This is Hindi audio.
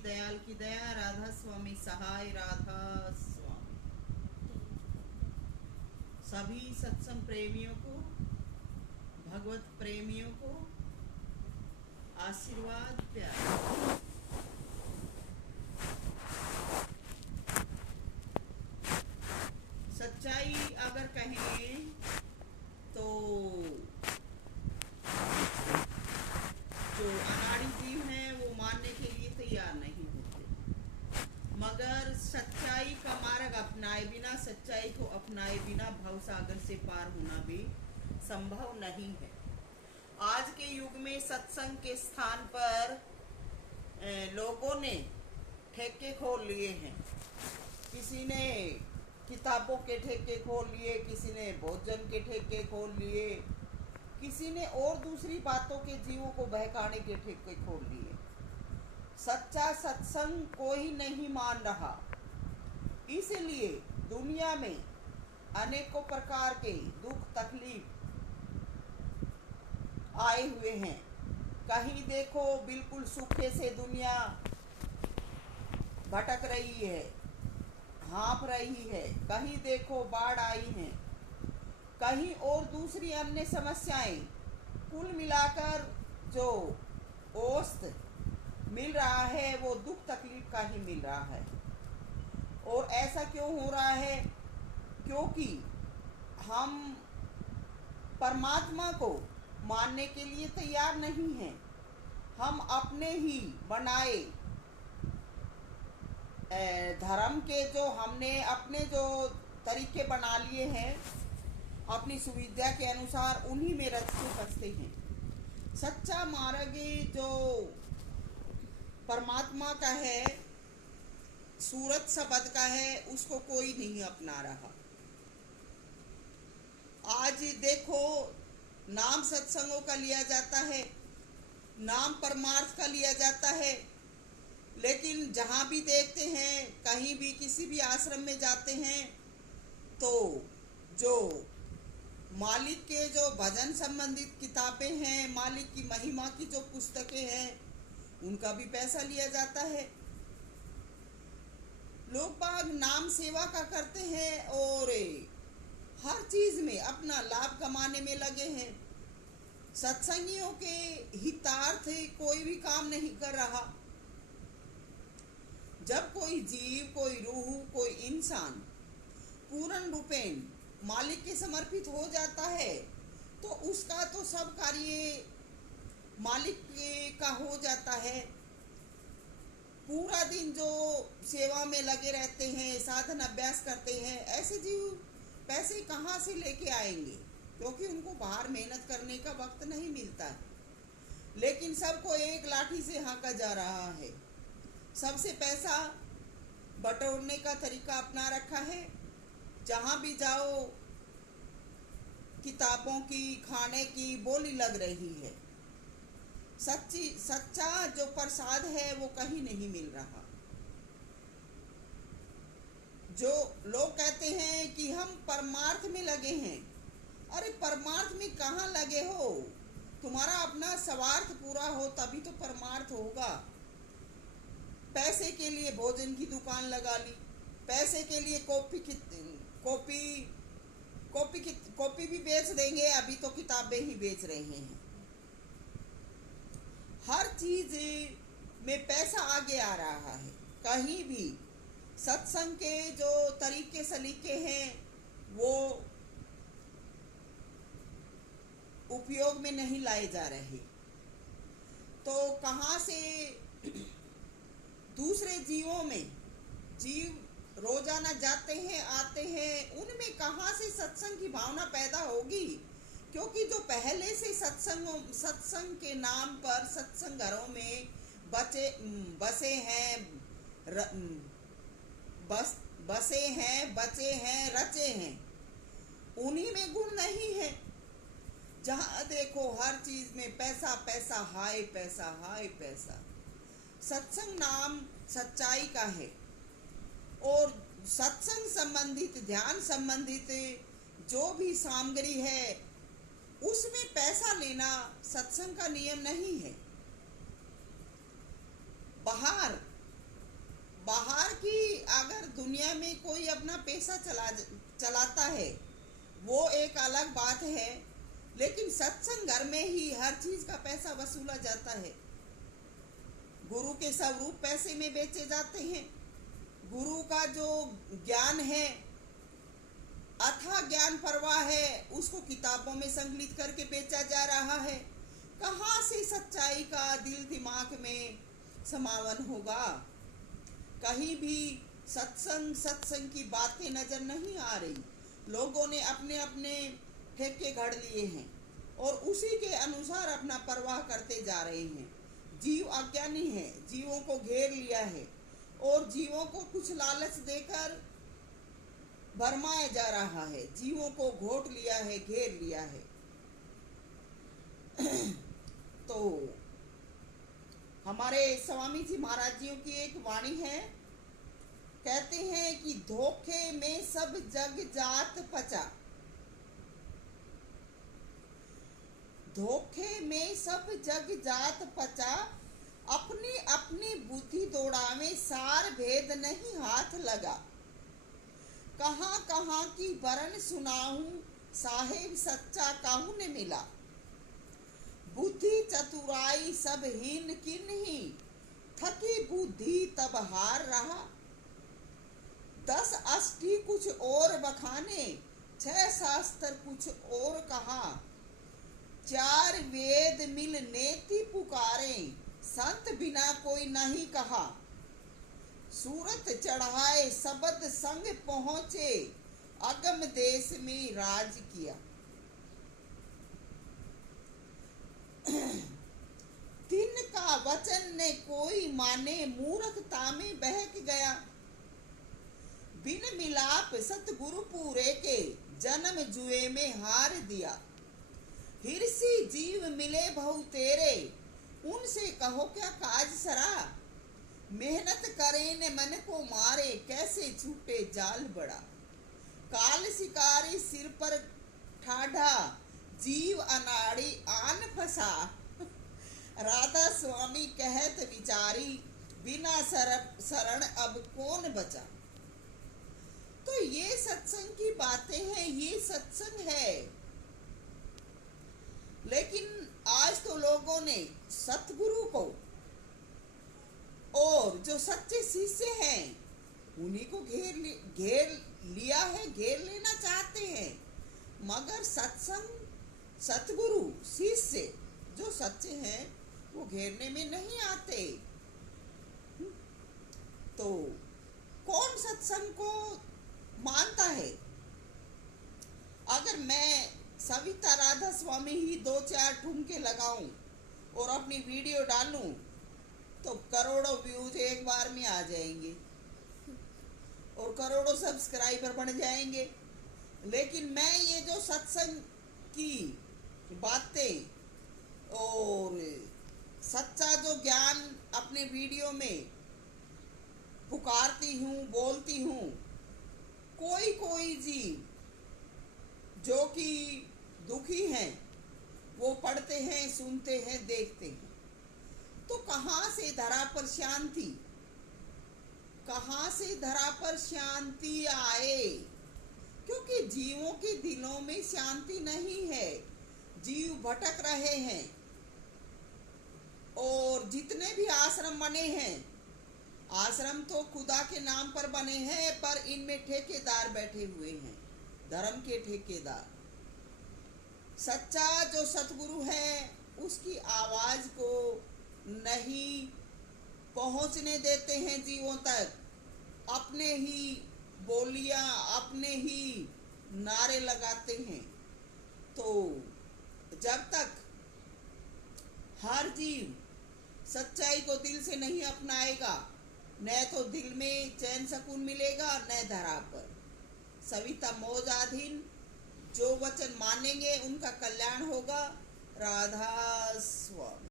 दयाल की दया, राधा स्वामी सहाय, राधा स्वामी। सभी सत्संग प्रेमियों को, भगवत प्रेमियों को आशीर्वाद प्यार। सच्चाई अगर कहें तो जो अनाड़ी जीव हैं वो मानने के लिए तैयार नहीं होते, मगर सच्चाई का मार्ग अपनाए बिना, सच्चाई को अपनाए बिना भवसागर से पार होना भी संभव नहीं है। आज के युग में सत्संग के स्थान पर लोगों ने ठेके खोल लिए हैं। किसी ने किताबों के ठेके खोल लिए, किसी ने भोजन के ठेके खोल लिए, किसी ने और दूसरी बातों के जीवों को बहकाने के ठेके खोल लिए। सच्चा सत्संग कोई नहीं मान रहा, इसलिए दुनिया में अनेकों प्रकार के दुख तकलीफ आए हुए हैं। कहीं देखो बिल्कुल सूखे से दुनिया भटक रही है, हाँफ रही है, कहीं देखो बाढ़ आई है, कहीं और दूसरी अन्य समस्याएं। कुल मिलाकर जो औसत मिल रहा है वो दुख तकलीफ का ही मिल रहा है। और ऐसा क्यों हो रहा है? क्योंकि हम परमात्मा को मानने के लिए तैयार नहीं हैं। हम अपने ही बनाए धर्म के जो हमने अपने जो तरीके बना लिए हैं अपनी सुविधा के अनुसार, उन्हीं में रचते बसते हैं। सच्चा मार्ग जो परमात्मा का है, सूरत शब्द का है, उसको कोई नहीं अपना रहा। आज देखो नाम सत्संगों का लिया जाता है, नाम परमार्थ का लिया जाता है, लेकिन जहाँ भी देखते हैं, कहीं भी किसी भी आश्रम में जाते हैं तो जो मालिक के जो भजन संबंधित किताबें हैं, मालिक की महिमा की जो पुस्तकें हैं, उनका भी पैसा लिया जाता है। लोग बाग नाम सेवा का करते हैं और हर चीज में अपना लाभ कमाने में लगे हैं। सत्संगियों के हितार्थ कोई भी काम नहीं कर रहा। जब कोई जीव, कोई रूह, कोई इंसान पूर्ण रूपेण मालिक के समर्पित हो जाता है तो उसका तो सब कार्य मालिक का हो जाता है। पूरा दिन जो सेवा में लगे रहते हैं, साधन अभ्यास करते हैं, ऐसे जीव पैसे कहाँ से लेके आएंगे? क्योंकि उनको बाहर मेहनत करने का वक्त नहीं मिलता है। लेकिन सबको एक लाठी से हाँका जा रहा है। सबसे पैसा बटोरने का तरीका अपना रखा है। जहाँ भी जाओ किताबों की, खाने की बोली लग रही है। सच्चा जो प्रसाद है वो कहीं नहीं मिल रहा। जो लोग कहते हैं कि हम परमार्थ में लगे हैं, अरे परमार्थ में कहाँ लगे हो? तुम्हारा अपना स्वार्थ पूरा हो तभी तो परमार्थ होगा। पैसे के लिए भोजन की दुकान लगा ली, पैसे के लिए कॉपी भी बेच देंगे, अभी तो किताबें ही बेच रहे हैं। हर चीज में पैसा आगे आ रहा है। कहीं भी सत्संग के जो तरीके सलीके हैं वो उपयोग में नहीं लाए जा रहे। तो कहाँ से दूसरे जीवों में जीव रोजाना जाते हैं, आते हैं, उनमें कहाँ से सत्संग की भावना पैदा होगी? क्योंकि जो पहले से सत्संग के नाम पर सत्संग घरों में बसे हैं, बचे हैं, रचे हैं, उन्हीं में गुण नहीं है। जहाँ देखो हर चीज में पैसा पैसा, हाय पैसा, हाय पैसा। सत्संग नाम सच्चाई का है और सत्संग संबंधित, ध्यान संबंधित जो भी सामग्री है उसमें पैसा लेना सत्संग का नियम नहीं है। बाहर बाहर की अगर दुनिया में कोई अपना पैसा चलाता है वो एक अलग बात है, लेकिन सत्संग घर में ही हर चीज का पैसा वसूला जाता है। गुरु के स्वरूप पैसे में बेचे जाते हैं। गुरु का जो ज्ञान है, अथाह ज्ञान प्रवाह है, उसको किताबों में संकलित करके बेचा जा रहा है। कहाँ से सच्चाई का दिल दिमाग में समावन होगा? कहीं भी सत्संग की बातें नजर नहीं आ रही। लोगों ने अपने अपने ठेके गढ़ लिए हैं और उसी के अनुसार अपना परवाह करते जा रहे हैं। जीव अज्ञानी है, जीवों को घेर लिया है और जीवों को कुछ लालच देकर भरमाया जा रहा है, जीवों को घोट लिया है, घेर लिया है। तो हमारे स्वामी जी महाराज जी की एक वाणी है, कहते हैं कि धोखे में सब जग जात पचा, धोखे में सब जग जात पचा, अपनी अपनी बुद्धि दौड़ावे सार भेद नहीं हाथ लगा। कहाँ कहाँ की बरन सुनाऊं साहेब सच्चा काहू ने मिला, बुद्धि चतुराई सब हीन किन ही, थकी बुद्धि तब हार रहा। 10 अष्टी कुछ और बखाने, 6 शास्त्र कुछ और कहा, 4 वेद मिल नेति पुकारे, संत बिना कोई नहीं कहा। सूरत चढ़ाए सबद संग पहुंचे, अगम देश में राज किया। दिन का वचन ने कोई माने, मूर्खता में बहक गया। बिन मिलाप सतगुरु पूरे के, जन्म जुए में हार दिया। हिरसी जीव मिले बहु तेरे, उनसे कहो क्या काज सरा। मेहनत करे ने मन को मारे, कैसे छूटे जाल बड़ा। काल शिकारी सिर पर ठाढ़ा, जीव अनाड़ी आन फंसा। राधा स्वामी कहत विचारी, बिना शरण अब कौन बचा। तो ये सत्संग की बातें हैं, ये सत्संग है। लेकिन आज तो लोगों ने सतगुरु को और जो सच्चे शिष्य हैं उन्हीं को घेर लिया है, घेर लेना चाहते हैं। मगर सत्संग, सतगुरु, शिष्य जो सच्चे हैं वो घेरने में नहीं आते। तो कौन सत्संग को मानता है? अगर मैं सविता राधा स्वामी ही 2-4 ठुमके लगाऊं और अपनी वीडियो डालूं तो करोड़ों व्यूज एक बार में आ जाएंगे और करोड़ों सब्सक्राइबर बढ़ जाएंगे। लेकिन मैं ये जो सत्संग की बातें और सच्चा जो ज्ञान अपने वीडियो में पुकारती हूँ, बोलती हूँ, कोई जीव जो कि दुखी हैं वो पढ़ते हैं, सुनते हैं, देखते हैं, तो कहाँ से धरा पर शांति, कहाँ से धरा पर शांति आए? क्योंकि जीवों के दिलों में शांति नहीं है, जीव भटक रहे हैं। और जितने भी आश्रम बने हैं, आश्रम तो खुदा के नाम पर बने हैं, पर इनमें ठेकेदार बैठे हुए हैं, धर्म के ठेकेदार। सच्चा जो सतगुरु है उसकी आवाज को नहीं पहुंचने देते हैं जीवों तक। अपने ही बोलियां, अपने ही नारे लगाते हैं। तो जब तक हर जीव सच्चाई को दिल से नहीं अपनाएगा, न तो दिल में चैन सुकून मिलेगा, न धरा पर। सविता मौजाधीन जो वचन मानेंगे उनका कल्याण होगा। राधा स्वामी।